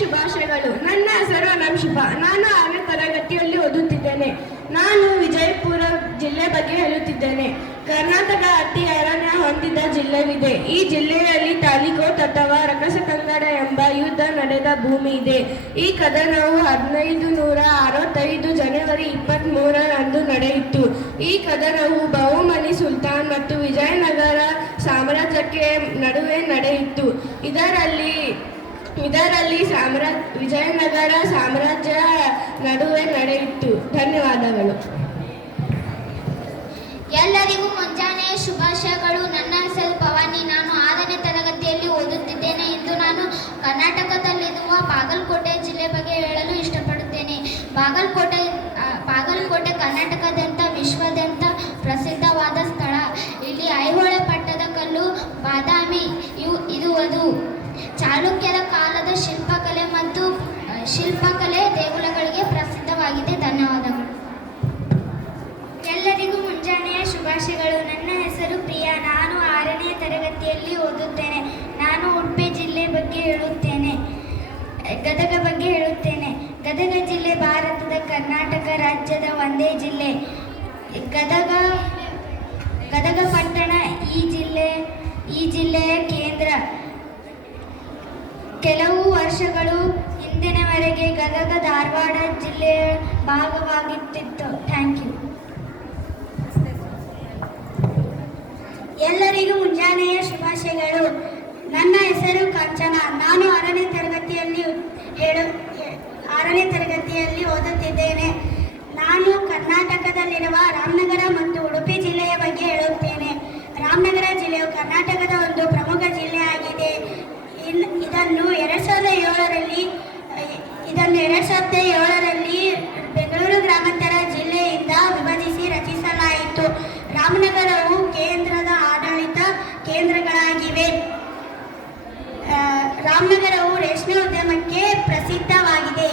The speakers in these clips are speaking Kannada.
ಶುಭಾಶಯಗಳು. ನನ್ನ ಹೆಸರು ಅನಂಶುಭ. ನಾನು 6ನೇ ತರಗತಿಯಲ್ಲಿ ಓದುತ್ತಿದ್ದೇನೆ. ನಾನು ವಿಜಯಪುರ ಜಿಲ್ಲೆ ಬಗ್ಗೆ ಹೇಳುತ್ತಿದ್ದೇನೆ. ಕರ್ನಾಟಕ ಅತಿ ಅರಣ್ಯ ಹೊಂದಿದ ಜಿಲ್ಲೆವಿದೆ. ಈ ಜಿಲ್ಲೆಯಲ್ಲಿ ತಾಳಿಕೋಟ್ ಅಥವಾ ರಕ್ಕಸಕಂಗಡ ಎಂಬ ಯುದ್ಧ ನಡೆದ ಭೂಮಿ ಇದೆ. ಈ ಕದನವು 1565 ಜನವರಿ 23ರಂದು ನಡೆಯಿತು. ಈ ಕದನವು ಬಹುಮನಿ ಸುಲ್ತಾನ್ ಮತ್ತು ವಿಜಯನಗರ ಸಾಮ್ರಾಜ್ಯಕ್ಕೆ ನಡುವೆ ನಡೆಯಿತು. ಇದರಲ್ಲಿ ವಿಜಯನಗರ ಸಾಮ್ರಾಜ್ಯ ನಡುವೆ ನಡೆಯಿತು. ಧನ್ಯವಾದಗಳು. ಎಲ್ಲರಿಗೂ ಮುಂಜಾನೆಯ ಶುಭಾಶಯಗಳು. ನನ್ನ ಹೆಸರು ಭವಾನಿ. ನಾನು 6ನೇ ತರಗತಿಯಲ್ಲಿ ಓದುತ್ತಿದ್ದೇನೆ. ಇಂದು ನಾನು ಕರ್ನಾಟಕದಲ್ಲಿರುವ ಬಾಗಲಕೋಟೆ ಜಿಲ್ಲೆ ಬಗ್ಗೆ ಹೇಳಲು ಇಷ್ಟಪಡುತ್ತೇನೆ. ಬಾಗಲಕೋಟೆ ಕರ್ನಾಟಕದಾದ್ಯಂತ ವಿಶ್ವಾದ್ಯಂತ ಪ್ರಸಿದ್ಧವಾದ ಸ್ಥಳ. ಇಲ್ಲಿ ಐಹೊಳೆ ಪಟ್ಟದಕಲ್ಲು, ಬಾದಾಮಿ ಇರುವುದು. ಚಾಲುಕ್ಯರ ಕಾಲದ ಶಿಲ್ಪಕಲೆ ದೇಗುಲಗಳಿಗೆ ಪ್ರಸಿದ್ಧವಾಗಿದೆ. ಧನ್ಯವಾದಗಳು. ಎಲ್ಲರಿಗೂ ಮುಂಜಾನೆಯ ಶುಭಾಶಯಗಳು. ನನ್ನ ಹೆಸರು ಪ್ರಿಯಾ. ನಾನು 6ನೇ ತರಗತಿಯಲ್ಲಿ ಓದುತ್ತೇನೆ. ನಾನು ಉಡುಪಿ ಜಿಲ್ಲೆ ಬಗ್ಗೆ ಹೇಳುತ್ತೇನೆ. ಗದಗ ಬಗ್ಗೆ ಹೇಳುತ್ತೇನೆ. ಗದಗ ಜಿಲ್ಲೆ ಭಾರತದ ಕರ್ನಾಟಕ ರಾಜ್ಯದ ಒಂದೇ ಜಿಲ್ಲೆ. ಗದಗ ಪಟ್ಟಣ ಈ ಜಿಲ್ಲೆಯ ಕೇಂದ್ರ. ಕೆಲವು ವರ್ಷಗಳು ಹಿಂದಿನವರೆಗೆ ಗದಗ ಧಾರವಾಡ ಜಿಲ್ಲೆಯ ಭಾಗವಾಗಿತ್ತಿತ್ತು. Thank you. ಎಲ್ಲರಿಗೂ ಮುಂಜಾನೆಯ ಶುಭಾಶಯಗಳು. ನನ್ನ ಹೆಸರು ಕಾಂಚನ. ನಾನು 6ನೇ ತರಗತಿಯಲ್ಲಿ ಓದುತ್ತಿದ್ದೇನೆ. ನಾನು ಕರ್ನಾಟಕದಲ್ಲಿರುವ ರಾಮನಗರ ಮತ್ತು ಉಡುಪಿ ಜಿಲ್ಲೆಯ ಬಗ್ಗೆ ಹೇಳುತ್ತೇನೆ. ರಾಮನಗರ ಜಿಲ್ಲೆಯು ಕರ್ನಾಟಕದ ಒಂದು ಪ್ರಮುಖ ಜಿಲ್ಲೆಯಾಗಿದೆ. ಇದನ್ನು 2007ರಲ್ಲಿ ಬೆಂಗಳೂರು ಗ್ರಾಮಾಂತರ ಜಿಲ್ಲೆಯಿಂದ ವಿಭಜಿಸಿ ರಚಿಸಲಾಯಿತು. ರಾಮನಗರವು ಕೇಂದ್ರದ ಆಡಳಿತ ಕೇಂದ್ರಗಳಾಗಿವೆ. ರಾಮನಗರವು ರೇಷ್ಮೆ ಉದ್ಯಮಕ್ಕೆ ಪ್ರಸಿದ್ಧವಾಗಿದೆ.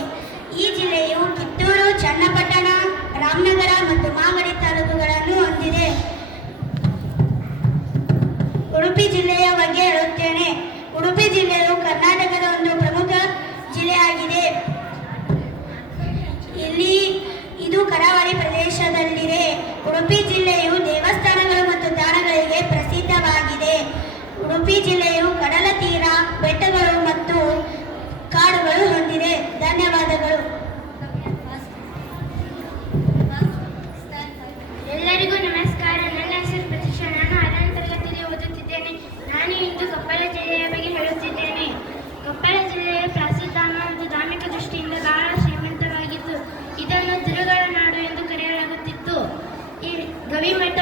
ಈ ಜಿಲ್ಲೆಯು ಕಿತ್ತೂರು, ಚನ್ನಪಟ್ಟಣ, ರಾಮನಗರ ಮತ್ತು ಮಾಗಡಿ ತಾಲೂಕುಗಳನ್ನು ಹೊಂದಿದೆ. ಉಡುಪಿ ಜಿಲ್ಲೆಯ ಬಗ್ಗೆ ಹೇಳುತ್ತೇನೆ. ಉಡುಪಿ ಜಿಲ್ಲೆಯು ಕರ್ನಾಟಕದ ಒಂದು ಪ್ರಮುಖ ಜಿಲ್ಲೆಯಾಗಿದೆ. ಇದು ಕರಾವಳಿ ಪ್ರದೇಶದಲ್ಲಿದೆ. ಉಡುಪಿ ಜಿಲ್ಲೆಯು ದೇವಸ್ಥಾನಗಳು ಮತ್ತು ತಾಣಗಳಿಗೆ ಪ್ರಸಿದ್ಧವಾಗಿದೆ. ಉಡುಪಿ ಜಿಲ್ಲೆಯು ಕಡಲ ತೀರ, ಬೆಟ್ಟಗಳು ಮತ್ತು ಕಾಡುಗಳು ಹೊಂದಿದೆ. ಧನ್ಯವಾದಗಳು. ಎಲ್ಲರಿಗೂ ನಮಸ್ಕಾರ. ನನ್ನ ಹೆಸರು ಪ್ರತೀಕ್ಷಾ. ನಾನು 6ನೇ ತರಗತಿಯಲ್ಲಿ ಓದುತ್ತಿದ್ದೇನೆ. ನಾನು ಇಂದು ಕೊಪ್ಪಳ ಜಿಲ್ಲೆಯ ಬಗ್ಗೆ ಹೇಳುತ್ತಿದ್ದೇನೆ. ಕೊಪ್ಪಳ ಜಿಲ್ಲೆಯ ಪ್ರಸಿದ್ಧ ಮತ್ತು ಧಾರ್ಮಿಕ ದೃಷ್ಟಿಯಿಂದ ಬಹಳ ಶ್ರೀಮಂತವಾಗಿತ್ತು. ಇದನ್ನು ತಿರುಗಳ ನಾಡು ಎಂದು ಕರೆಯಲಾಗುತ್ತಿತ್ತು. ಈ ಗವಿಮಠ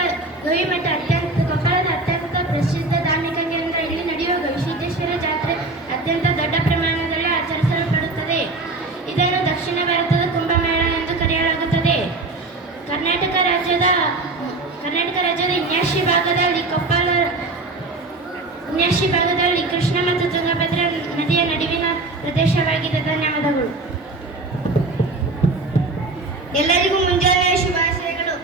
ಕೊಪ್ಪಳದ ಅತ್ಯಂತ ಪ್ರಸಿದ್ಧ ಧಾರ್ಮಿಕ ಕೇಂದ್ರ. ಇಲ್ಲಿ ನಡೆಯುವ ಗವಿಸಿದ್ದೇಶ್ವರ ಜಾತ್ರೆ ಅತ್ಯಂತ ದೊಡ್ಡ ಪ್ರಮಾಣದಲ್ಲಿ ಆಚರಿಸಲ್ಪಡುತ್ತದೆ. ಇದನ್ನು ದಕ್ಷಿಣ ಭಾರತದ ಕುಂಭಮೇಳ ಎಂದು ಕರೆಯಲಾಗುತ್ತದೆ. ಕರ್ನಾಟಕ ರಾಜ್ಯದ ಇನ್ಯಾಶಿ ಭಾಗದಲ್ಲಿ ಕೃಷ್ಣ ಮತ್ತು ತುಂಗಭದ್ರಾ ನದಿಯ ನಡುವಿನ ಪ್ರದೇಶವಾಗಿದೆ. ಧನ್ಯವಾದಗಳು. ಎಲ್ಲರಿಗೂ ಮುಂಜಾನೆಯ ಶುಭಾಶಯಗಳು.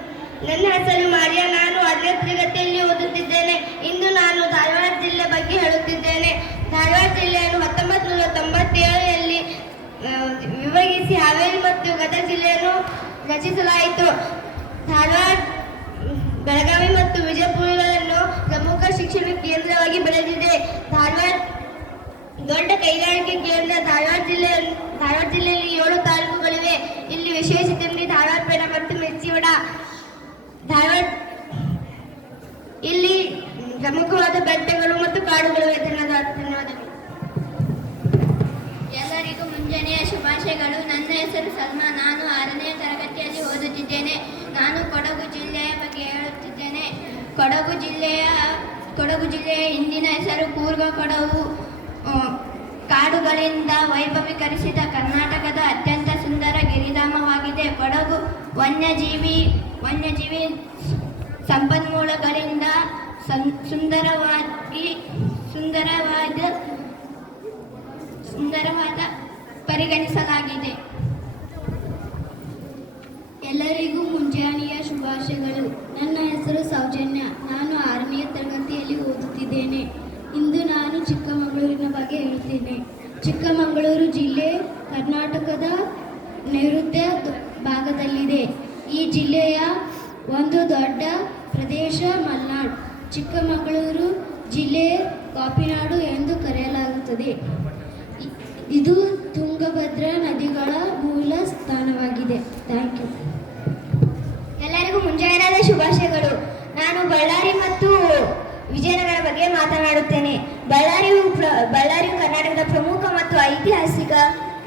ನನ್ನ ಹೆಸರು ಮಾರಿಯಾ. ನಾನು 6ನೇ ತರಗತಿಯಲ್ಲಿ ಓದುತ್ತಿದ್ದೇನೆ. ಇಂದು ನಾನು ಧಾರವಾಡ ಜಿಲ್ಲೆ ಬಗ್ಗೆ ಹೇಳುತ್ತಿದ್ದೇನೆ. ಧಾರವಾಡ ಜಿಲ್ಲೆಯನ್ನು 1997ರಲ್ಲಿ ವಿಭಜಿಸಿ ಹಾವೇರಿ ಮತ್ತು ಗದಗ ಜಿಲ್ಲೆಯನ್ನು ರಚಿಸಲಾಯಿತು. ಧಾರವಾಡ, ಬೆಳಗಾವಿ ಮತ್ತು ವಿಜಯಪುರಗಳನ್ನು ಪ್ರಮುಖ ಶಿಕ್ಷಣ ಕೇಂದ್ರವಾಗಿ ಬೆಳೆದಿದೆ. ಧಾರವಾಡ ದೊಡ್ಡ ಕೈಗಾರಿಕೆ ಕೇಂದ್ರ. ಧಾರವಾಡ ಜಿಲ್ಲೆಯಲ್ಲಿ 7 ತಾಲೂಕುಗಳಿವೆ. ಇಲ್ಲಿ ವಿಶೇಷತೆಯಲ್ಲಿ ಧಾರವಾಡ ಪೇಡ ಮತ್ತು ಮಿರ್ಚಿವಡ. ಇಲ್ಲಿ ಪ್ರಮುಖವಾದ ಬೆಟ್ಟಗಳು ಮತ್ತು ಕಾಡುಗಳಿವೆ. ಧನ್ಯವಾದಗಳು. ಎಲ್ಲರಿಗೂ ಮುಂಜಾನೆಯ ಶುಭಾಶಯಗಳು. ನನ್ನ ಹೆಸರು ಸಲ್ಮಾ. ನಾನು 6ನೇ ತರಗತಿಯಲ್ಲಿ ಓದುತ್ತಿದ್ದೇನೆ. ನಾನು ಕೊಡಗು ಜಿಲ್ಲೆಯ ಬಗ್ಗೆ ಹೇಳುತ್ತಿದ್ದೇನೆ. ಕೊಡಗು ಜಿಲ್ಲೆಯ ಹಿಂದಿನ ಹೆಸರು ಕೂರ್ಗ. ಕೊಡಗು ಕಾಡುಗಳಿಂದ ವೈಭವೀಕರಿಸಿದ ಕರ್ನಾಟಕದ ಅತ್ಯಂತ ಸುಂದರ ಗಿರಿಧಾಮವಾಗಿದೆ. ಕೊಡಗು ವನ್ಯಜೀವಿ ಸಂಪನ್ಮೂಲಗಳಿಂದ ಸುಂದರವಾದ ಪರಿಗಣಿಸಲಾಗಿದೆ. ಎಲ್ಲರಿಗೂ ಮುಂಜಾನೆಯ ಶುಭಾಶಯಗಳು. ನನ್ನ ಹೆಸರು ಸೌಜನ್ಯ. ನಾನು 6ನೇ ತರಗತಿಯಲ್ಲಿ ಓದುತ್ತಿದ್ದೇನೆ. ಇಂದು ನಾನು ಚಿಕ್ಕಮಗಳೂರಿನ ಬಗ್ಗೆ ಹೇಳುತ್ತೇನೆ. ಚಿಕ್ಕಮಗಳೂರು ಜಿಲ್ಲೆ ಕರ್ನಾಟಕದ ನೈಋತ್ಯ ಭಾಗದಲ್ಲಿದೆ. ಈ ಜಿಲ್ಲೆಯ ಒಂದು ದೊಡ್ಡ ಪ್ರದೇಶ ಮಲೆನಾಡು. ಚಿಕ್ಕಮಗಳೂರು ಜಿಲ್ಲೆ ಕಾಫಿನಾಡು ಎಂದು ಕರೆಯಲಾಗುತ್ತದೆ. ಇದು ತುಂಗಭದ್ರಾ ನದಿಗಳ ಮೂಲ ಸ್ಥಾನವಾಗಿದೆ. Thank you. ಎಲ್ಲರಿಗೂ ಮುಂಜಾನೆಯ ಶುಭಾಶಯಗಳು. ನಾನು ಬಳ್ಳಾರಿ ಮತ್ತು ವಿಜಯನಗರ ಬಗ್ಗೆ ಮಾತನಾಡುತ್ತೇನೆ. ಬಳ್ಳಾರಿಯು ಕರ್ನಾಟಕದ ಪ್ರಮುಖ ಮತ್ತು ಐತಿಹಾಸಿಕ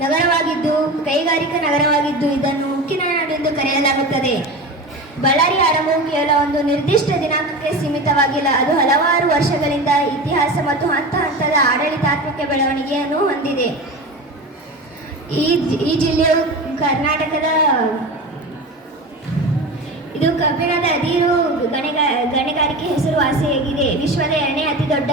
ನಗರವಾಗಿದ್ದು ಕೈಗಾರಿಕಾ ನಗರವಾಗಿದ್ದು ಇದನ್ನು ಉಕ್ಕಿನ ನಾಡು ಎಂದು ಕರೆಯಲಾಗುತ್ತದೆ. ಬಳ್ಳಾರಿ ಆರಂಭವು ಕೇವಲ ಒಂದು ನಿರ್ದಿಷ್ಟ ದಿನಾಂಕಕ್ಕೆ ಸೀಮಿತವಾಗಿಲ್ಲ. ಅದು ಹಲವಾರು ವರ್ಷಗಳಿಂದ ಇತಿಹಾಸ ಮತ್ತು ಹಂತ ಹಂತದ ಆಡಳಿತಾತ್ಮಕ ಬೆಳವಣಿಗೆಯನ್ನು ಹೊಂದಿದೆ. ಈ ಜಿಲ್ಲೆಯು ಇದು ಕಬ್ಬಿಣದ ಅದಿರು ಗಣಿಗಾರಿಕೆ ಹೆಸರುವಾಸಿಯಾಗಿದೆ. ವಿಶ್ವದ 2ನೇ ಅತಿ ದೊಡ್ಡ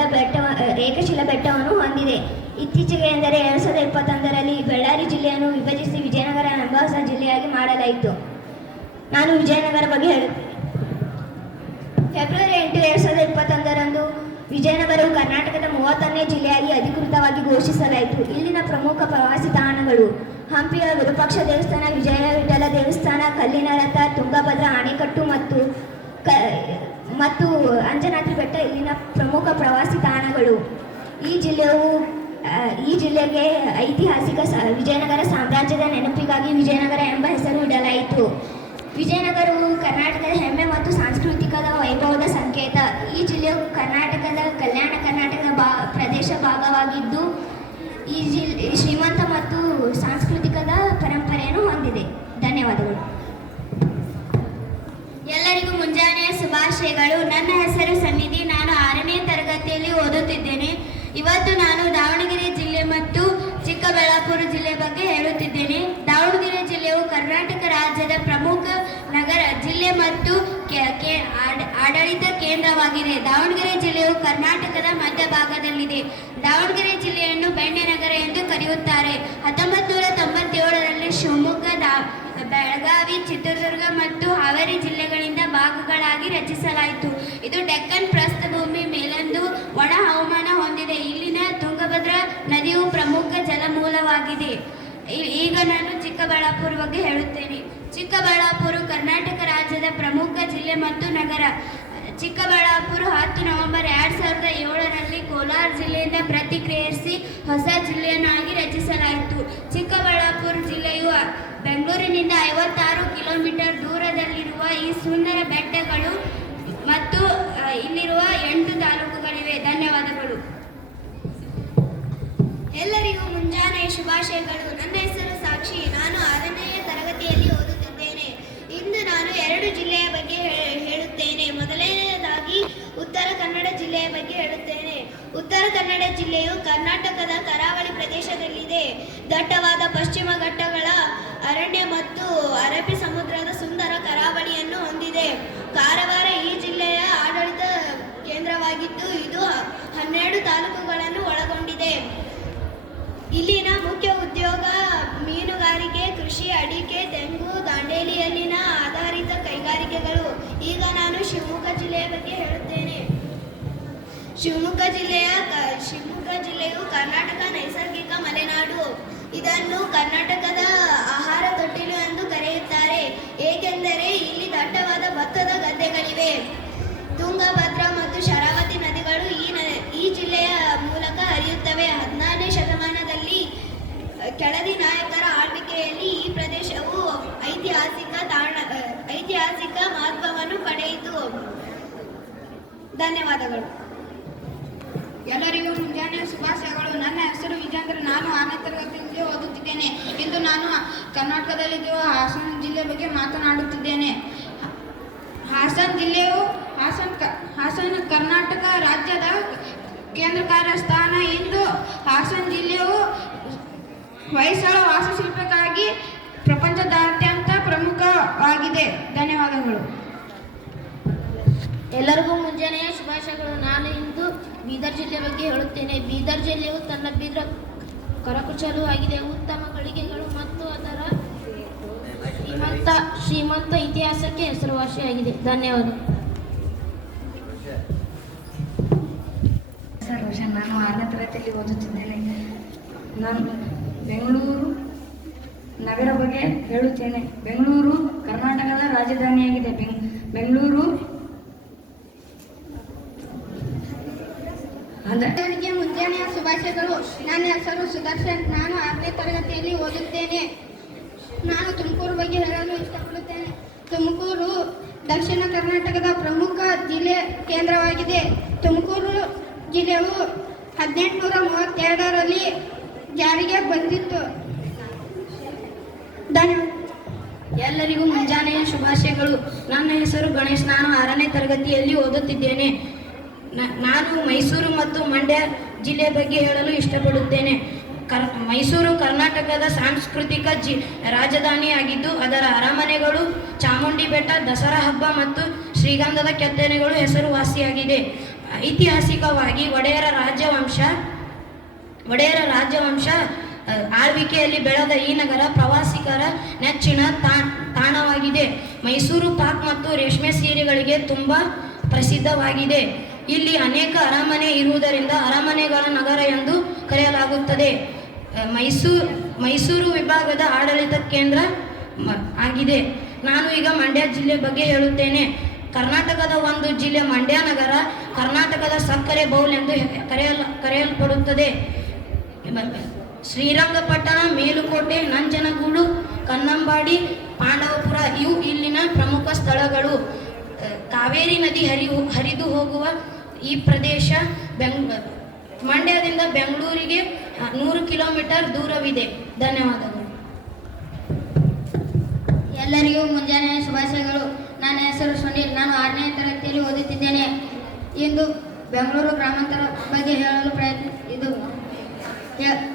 ಏಕಶಿಲಾ ಬೆಟ್ಟವನ್ನು ಹೊಂದಿದೆ. ಇತ್ತೀಚೆಗೆ ಎಂದರೆ 2021ರಲ್ಲಿ ಬಳ್ಳಾರಿ ಜಿಲ್ಲೆಯನ್ನು ವಿಭಜಿಸಿ ವಿಜಯನಗರ ಎಂಬ ಹೊಸ ಜಿಲ್ಲೆಯಾಗಿ ಮಾಡಲಾಯಿತು. ನಾನು ವಿಜಯನಗರ ಬಗ್ಗೆ ಹೇಳುತ್ತೇನೆ. ಫೆಬ್ರವರಿ 8, 2021ರಂದು ವಿಜಯನಗರವು ಕರ್ನಾಟಕದ 30ನೇ ಜಿಲ್ಲೆಯಾಗಿ ಅಧಿಕೃತವಾಗಿ ಘೋಷಿಸಲಾಯಿತು. ಇಲ್ಲಿನ ಪ್ರಮುಖ ಪ್ರವಾಸಿ ತಾಣಗಳು ಹಂಪಿಯ ವಿರೂಪಾಕ್ಷ ದೇವಸ್ಥಾನ, ವಿಜಯ ವಿಠಲ ದೇವಸ್ಥಾನ, ಕಲ್ಲಿನ ರಥ, ತುಂಗಭದ್ರಾ ಅಣೆಕಟ್ಟು ಮತ್ತು ಅಂಜನಾದ್ರಿ ಬೆಟ್ಟ ಇಲ್ಲಿನ ಪ್ರಮುಖ ಪ್ರವಾಸಿ ತಾಣಗಳು. ಈ ಜಿಲ್ಲೆಗೆ ಐತಿಹಾಸಿಕ ವಿಜಯನಗರ ಸಾಮ್ರಾಜ್ಯದ ನೆನಪಿಗಾಗಿ ವಿಜಯನಗರ ಎಂಬ ಹೆಸರು ಇಡಲಾಯಿತು. ವಿಜಯನಗರವು ಕರ್ನಾಟಕದ ಹೆಮ್ಮೆ ಮತ್ತು ಸಾಂಸ್ಕೃತಿಕ ವೈಭವದ ಸಂಕೇತ. ಈ ಜಿಲ್ಲೆಯು ಕರ್ನಾಟಕದ ಕಲ್ಯಾಣ ಕರ್ನಾಟಕದ ಪ್ರದೇಶ ಭಾಗವಾಗಿದ್ದು ಈ ಜಿಲ್ಲೆ ಶ್ರೀಮಂತ ಮತ್ತು ಸಾಂಸ್ಕೃತಿಕದ ಪರಂಪರೆಯನ್ನು ಹೊಂದಿದೆ. ಧನ್ಯವಾದಗಳು. ಎಲ್ಲರಿಗೂ ಮುಂಜಾನೆಯ ಶುಭಾಶಯಗಳು. ನನ್ನ ಹೆಸರು ಸನ್ನಿಧಿ. ನಾನು 6ನೇ ತರಗತಿಯಲ್ಲಿ ಓದುತ್ತಿದ್ದೇನೆ. ಇವತ್ತು ನಾನು ದಾವಣಗೆರೆ ಜಿಲ್ಲೆ ಮತ್ತು ಚಿಕ್ಕಬಳ್ಳಾಪುರ ಜಿಲ್ಲೆ ಬಗ್ಗೆ ಹೇಳುತ್ತಿದ್ದೇನೆ. ದಾವಣಗೆರೆ ಜಿಲ್ಲೆಯು ಕರ್ನಾಟಕ ರಾಜ್ಯದ ಪ್ರಮುಖ ನಗರ ಜಿಲ್ಲೆ ಮತ್ತು ಆಡಳಿತ ಕೇಂದ್ರವಾಗಿದೆ. ದಾವಣಗೆರೆ ಜಿಲ್ಲೆಯು ಕರ್ನಾಟಕದ ಮಧ್ಯಭಾಗದಲ್ಲಿದೆ. ದಾವಣಗೆರೆ ಜಿಲ್ಲೆಯನ್ನು ಬೆಣ್ಣೆ ನಗರ ಎಂದು ಕರೆಯುತ್ತಾರೆ. 1997ರಲ್ಲಿ ಶಿವಮೊಗ್ಗ, ಬೆಳಗಾವಿ, ಚಿತ್ರದುರ್ಗ ಮತ್ತು ಹಾವೇರಿ ಜಿಲ್ಲೆಗಳಿಂದ ಭಾಗಗಳಾಗಿ ರಚಿಸಲಾಯಿತು. ಇದು ಡೆಕ್ಕನ್ ಪ್ರಸ್ಥಭೂಮಿ ಮೇಲೊಂದು ಒಣ ಹವಾಮಾನ ಹೊಂದಿದೆ. ಇಲ್ಲಿನ ತುಂಗಭದ್ರಾ ನದಿಯು ಪ್ರಮುಖ ಜಲಮೂಲವಾಗಿದೆ. ಈಗ ನಾನು ಚಿಕ್ಕಬಳ್ಳಾಪುರ ಬಗ್ಗೆ ಹೇಳುತ್ತೇನೆ. ಚಿಕ್ಕಬಳ್ಳಾಪುರ ಕರ್ನಾಟಕ ರಾಜ್ಯದ ಪ್ರಮುಖ ಜಿಲ್ಲೆ ಮತ್ತು ನಗರ. ಚಿಕ್ಕಬಳ್ಳಾಪುರ 10 ನವೆಂಬರ್ 2007ರಲ್ಲಿ ಕೋಲಾರ ಜಿಲ್ಲೆಯಿಂದ ಪ್ರತಿಕ್ರಿಯಿಸಿ ಹೊಸ ಜಿಲ್ಲೆಯನ್ನಾಗಿ ರಚಿಸಲಾಯಿತು. ಚಿಕ್ಕಬಳ್ಳಾಪುರ ಜಿಲ್ಲೆಯು ಬೆಂಗಳೂರಿನಿಂದ 56 ಕಿಲೋಮೀಟರ್ ದೂರದಲ್ಲಿರುವ ಈ ಸುಂದರ ಬೆಟ್ಟಗಳು ಮತ್ತು ಇಲ್ಲಿರುವ 8 ತಾಲೂಕುಗಳಿವೆ. ಧನ್ಯವಾದಗಳು. ಎಲ್ಲರಿಗೂ ಮುಂಜಾನೆಯ ಶುಭಾಶಯಗಳು. ನನ್ನ ಹೆಸರು ಸಾಕ್ಷಿ. ನಾನು 6ನೇ ತರಗತಿಯಲ್ಲಿ ಓದುತ್ತಿದ್ದೇನೆ. ಇಂದು ನಾನು 2 ಜಿಲ್ಲೆಯ ಬಗ್ಗೆ ಹೇಳುತ್ತೇನೆ. ಮೊದಲನೆಯದಾಗಿ ಉತ್ತರ ಕನ್ನಡ ಜಿಲ್ಲೆಯ ಬಗ್ಗೆ ಹೇಳುತ್ತೇನೆ. ಉತ್ತರ ಕನ್ನಡ ಜಿಲ್ಲೆಯು ಕರ್ನಾಟಕದ ಕರಾವಳಿ ಪ್ರದೇಶದಲ್ಲಿದೆ. ದಟ್ಟವಾದ ಪಶ್ಚಿಮ ಘಟ್ಟಗಳ ಅರಣ್ಯ ಮತ್ತು ಅರಬ್ಬಿ ಸಮುದ್ರದ ಸುಂದರ ಕರಾವಳಿಯನ್ನು ಹೊಂದಿದೆ. ಕಾರವಾರ ಈ ಜಿಲ್ಲೆಯ ಆಡಳಿತ ಕೇಂದ್ರವಾಗಿದ್ದು ಇದು 12 ತಾಲೂಕುಗಳನ್ನು ಒಳಗೊಂಡಿದೆ. ಇಲ್ಲಿನ ಮುಖ್ಯ ಉದ್ಯೋಗ ಮೀನುಗಾರಿಕೆ, ಕೃಷಿ, ಅಡಿಕೆ, ತೆಂಗು, ದಾಂಡೇಲಿಯಲ್ಲಿನ ಆಧಾರಿತ ಕೈಗಾರಿಕೆಗಳು. ಈಗ ನಾನು ಶಿವಮೊಗ್ಗ ಜಿಲ್ಲೆಯ ಬಗ್ಗೆ ಹೇಳುತ್ತೇನೆ. ಶಿವಮೊಗ್ಗ ಜಿಲ್ಲೆಯು ಕರ್ನಾಟಕ ನೈಸರ್ಗಿಕ ಮಲೆನಾಡು. ಇದನ್ನು ಕರ್ನಾಟಕದ ಆಹಾರ ತೊಟ್ಟಿಲು ಎಂದು ಕರೆಯುತ್ತಾರೆ, ಏಕೆಂದರೆ ಇಲ್ಲಿ ದಟ್ಟವಾದ ಭತ್ತದ ಗದ್ದೆಗಳಿವೆ. ತುಂಗಭದ್ರಾ ಮತ್ತು ಶರಾವತಿ ನದಿಗಳು ಈ ಜಿಲ್ಲೆಯ ಮೂಲಕ ಹರಿಯುತ್ತವೆ. 14ನೇ ಶತಮಾನದಲ್ಲಿ ಕೆಳದಿ ನಾಯಕರ ಆಳ್ವಿಕೆಯಲ್ಲಿ ಈ ಪ್ರದೇಶವು ಐತಿಹಾಸಿಕ ಮಹತ್ವವನ್ನು ಪಡೆಯಿತು. ಧನ್ಯವಾದಗಳು. ಎಲ್ಲರಿಗೂ ಮುಂಜಾನೆ ಶುಭಾಶಯಗಳು. ನನ್ನ ಹೆಸರು ವಿಜೇಂದ್ರ. ನಾನು 6ನೇ ತರಗತಿಯಲ್ಲಿ ಓದುತ್ತಿದ್ದೇನೆ. ಇಂದು ನಾನು ಕರ್ನಾಟಕದಲ್ಲಿರುವ ಹಾಸನ ಜಿಲ್ಲೆ ಬಗ್ಗೆ ಮಾತನಾಡುತ್ತಿದ್ದೇನೆ. ಹಾಸನ ಕರ್ನಾಟಕ ರಾಜ್ಯದ ಕೇಂದ್ರ ಕಾರ್ಯಸ್ಥಾನ. ಇಂದು ಹಾಸನ ಜಿಲ್ಲೆಯು ಹೊಯ್ಸಳ ವಾಸ್ತುಶಿಲ್ಪಕ್ಕಾಗಿ ಪ್ರಪಂಚದಾದ್ಯಂತ ಪ್ರಮುಖವಾಗಿದೆ. ಧನ್ಯವಾದಗಳು. ಎಲ್ಲರಿಗೂ ಮುಂಜಾನೆಯ ಶುಭಾಶಯಗಳು. ನಾನು ಇಂದು ಬೀದರ್ ಜಿಲ್ಲೆ ಬಗ್ಗೆ ಹೇಳುತ್ತೇನೆ. ಬೀದರ್ ಜಿಲ್ಲೆಯು ತನ್ನ ಕರಕುಶಲ ಆಗಿದೆ. ಉತ್ತಮ ಗಳಿಗೆಗಳು ಮತ್ತು ಅದರ ಶ್ರೀಮಂತ ಇತಿಹಾಸಕ್ಕೆ ಹೆಸರುವಾಸಿಯಾಗಿದೆ. ಧನ್ಯವಾದ. ಸರ್ ರೋಷನ್. ನಾನು 6ನೇ ತರಗತಿಯಲ್ಲಿ ಓದುತ್ತಿದ್ದೇನೆ. ನಾನು ಬೆಂಗಳೂರು ನಗರ ಬಗ್ಗೆ ಹೇಳುತ್ತೇನೆ. ಬೆಂಗಳೂರು ಕರ್ನಾಟಕದ ರಾಜಧಾನಿಯಾಗಿದೆ. ಬೆಂಗಳೂರು ನನಗೆ ಮುಂಜಾನೆಯ ಶುಭಾಶಯಗಳು. ನನ್ನ ಹೆಸರು ಸುದರ್ಶನ್. ನಾನು 6ನೇ ತರಗತಿಯಲ್ಲಿ ಓದುತ್ತೇನೆ. ನಾನು ತುಮಕೂರು ಬಗ್ಗೆ ಹೇಳಲು ಇಷ್ಟಪಡುತ್ತೇನೆ. ತುಮಕೂರು ದಕ್ಷಿಣ ಕರ್ನಾಟಕದ ಪ್ರಮುಖ ಜಿಲ್ಲೆ ಕೇಂದ್ರವಾಗಿದೆ. ತುಮಕೂರು ಜಿಲ್ಲೆಯು 1832ರಲ್ಲಿ ಜಾರಿಗೆ ಬಂದಿತ್ತು. ಎಲ್ಲರಿಗೂ ಮುಂಜಾನೆಯ ಶುಭಾಶಯಗಳು. ನನ್ನ ಹೆಸರು ಗಣೇಶ್. ನಾನು 6ನೇ ತರಗತಿಯಲ್ಲಿ ಓದುತ್ತಿದ್ದೇನೆ. ನಾನು ಮೈಸೂರು ಮತ್ತು ಮಂಡ್ಯ ಜಿಲ್ಲೆ ಬಗ್ಗೆ ಹೇಳಲು ಇಷ್ಟಪಡುತ್ತೇನೆ. ಮೈಸೂರು ಕರ್ನಾಟಕದ ಸಾಂಸ್ಕೃತಿಕ ರಾಜಧಾನಿಯಾಗಿದ್ದು ಅದರ ಅರಮನೆಗಳು, ಚಾಮುಂಡಿ ಬೆಟ್ಟ, ದಸರಾ ಹಬ್ಬ ಮತ್ತು ಶ್ರೀಗಂಧದ ಕೆತ್ತನೆಗಳು ಹೆಸರುವಾಸಿಯಾಗಿದೆ. ಐತಿಹಾಸಿಕವಾಗಿ ಒಡೆಯರ ರಾಜವಂಶ ಆಳ್ವಿಕೆಯಲ್ಲಿ ಬೆಳೆದ ಈ ನಗರ ಪ್ರವಾಸಿಗರ ನೆಚ್ಚಿನ ತಾಣವಾಗಿದೆ. ಮೈಸೂರು ಪಾಕ್ ಮತ್ತು ರೇಷ್ಮೆ ಸೀರೆಗಳಿಗೆ ತುಂಬ ಪ್ರಸಿದ್ಧವಾಗಿದೆ. ಇಲ್ಲಿ ಅನೇಕ ಅರಮನೆ ಇರುವುದರಿಂದ ಅರಮನೆಗಳ ನಗರ ಎಂದು ಕರೆಯಲಾಗುತ್ತದೆ. ಮೈಸೂರು ವಿಭಾಗದ ಆಡಳಿತ ಕೇಂದ್ರ ಆಗಿದೆ. ನಾನು ಈಗ ಮಂಡ್ಯ ಜಿಲ್ಲೆ ಬಗ್ಗೆ ಹೇಳುತ್ತೇನೆ. ಕರ್ನಾಟಕದ ಒಂದು ಜಿಲ್ಲೆ ಮಂಡ್ಯ ನಗರ ಕರ್ನಾಟಕದ ಸಕ್ಕರೆ ಬೌಲ್ ಎಂದು ಕರೆಯಲ್ಪಡುತ್ತದೆ. ಶ್ರೀರಂಗಪಟ್ಟಣ, ಮೇಲುಕೋಟೆ, ನಂಜನಗೂಡು, ಕನ್ನಂಬಾಡಿ, ಪಾಂಡವಪುರ ಇವು ಇಲ್ಲಿನ ಪ್ರಮುಖ ಸ್ಥಳಗಳು. ಕಾವೇರಿ ನದಿ ಹರಿದು ಹೋಗುವ ಈ ಪ್ರದೇಶ ಮಂಡ್ಯದಿಂದ ಬೆಂಗಳೂರಿಗೆ 100 ಕಿಲೋಮೀಟರ್ ದೂರವಿದೆ. ಧನ್ಯವಾದಗಳು. ಎಲ್ಲರಿಗೂ ಮುಂಜಾನೆಯ ಶುಭಾಶಯಗಳು. ನನ್ನ ಹೆಸರು ಸುನೀಲ್. ನಾನು 6ನೇ ತರಗತಿಯಲ್ಲಿ ಓದುತ್ತಿದ್ದೇನೆ. ಇಂದು ಬೆಂಗಳೂರು ಗ್ರಾಮಾಂತರ ಬಗ್ಗೆ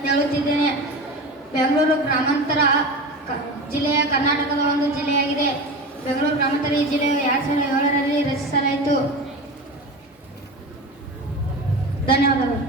ಹೇಳುತ್ತಿದ್ದೇನೆ. ಬೆಂಗಳೂರು ಗ್ರಾಮಾಂತರ ಜಿಲ್ಲೆಯ ಕರ್ನಾಟಕದ ಒಂದು ಜಿಲ್ಲೆಯಾಗಿದೆ. ಬೆಂಗಳೂರು ಗ್ರಾಮಾಂತರ ಈ ಜಿಲ್ಲೆಯು 2007ರಲ್ಲಿ ರಚಿಸಲಾಯಿತು. ಧನ್ಯವಾದಗಳು.